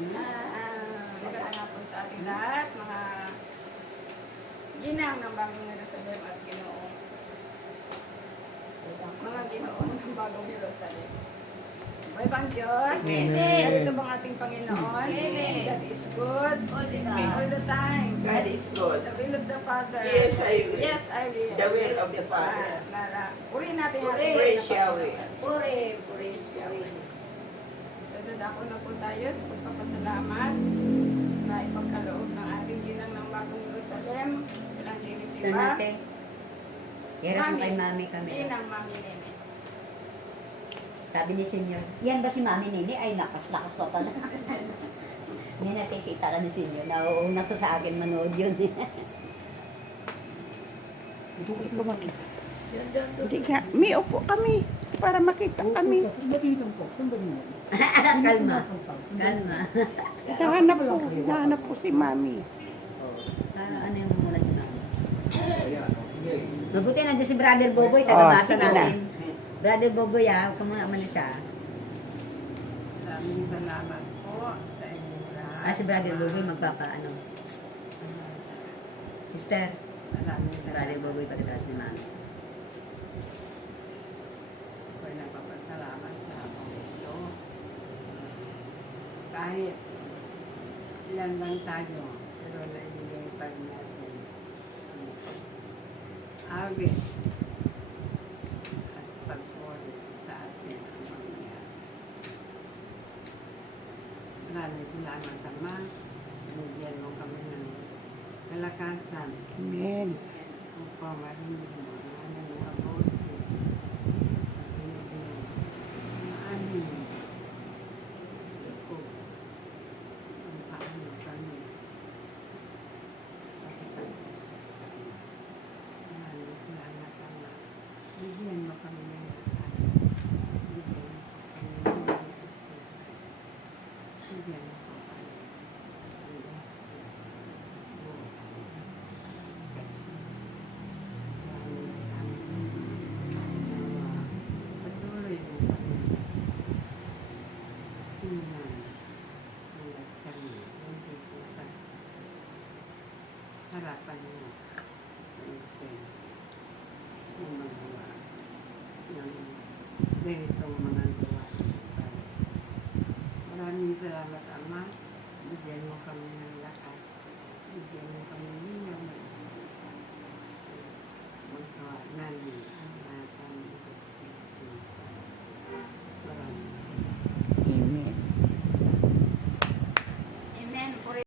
Magandang hapon sa ating lahat, mga ginang ng bagong Jerusalem at Ginoo. Mga Ginoo ng bagong Jerusalem. May bang Diyos? Amen. Narito bang ating Panginoon? Amen. God is good. All the time. God is good. The will of the Father. Yes, I will. Yes, I will. The will of the Father. Purihin natin ang Pray, ating shall we? Puri shall we. Dadad ako na po tayo sa pagpapasalamat na ipagkaloob ng ating ginang ng bagong Jerusalem. Evangelist Gusto natin. Hirap mo kay mami kami. Ginang Mami Nene. Sabi ni Senyor, yan ba si mami Nini? Ay, lakas-lakas pa pala. Hindi nakikita ka ni Senyor. Nauuna ko sa akin manood yun. Hindi ko makita. Hindi ka. May upo kami para makita kami. Kalma. Kalma. Nahanap ko si Mami. Ano yung muna si mami? Mabuti nandiyan si Brother Boboy. Tagabasa sige na. natin. Brother Boboy, huwag ka muna umalis. Maraming salamat po sa inyong lahat. Si Brother Boboy magpapaano. Sister, Maraming Brother salamat. Boboy pagkatapos ni mami. Ako'y nagpapasalamat sa Panginoon. Kahit ilan lang tayo, pero naibigay pa rin natin ang awit at pagpuri sa atin ang mangyayari. Maraming salamat, Ama. Binigyan mo kami ng kalakasan Amen. upang marinig mo ang aming mga boses. Marinig mo ang aming loob. Kung paano kami makipag-usap sa iyo. Maraming salamat, Ama. Bigyan mo kami ng lakas. Bigyan mo kami ng isipan. Bigyan mo kami ng patuloy mo kami tingnan hanggat kami nandito sa harapan mo Minsan yung magawa ng ganitong mga gawa. Maraming salamat, Ama. Bigyan mo kami ng lakas. Bigyan mo kami ng isipan. Magawa namin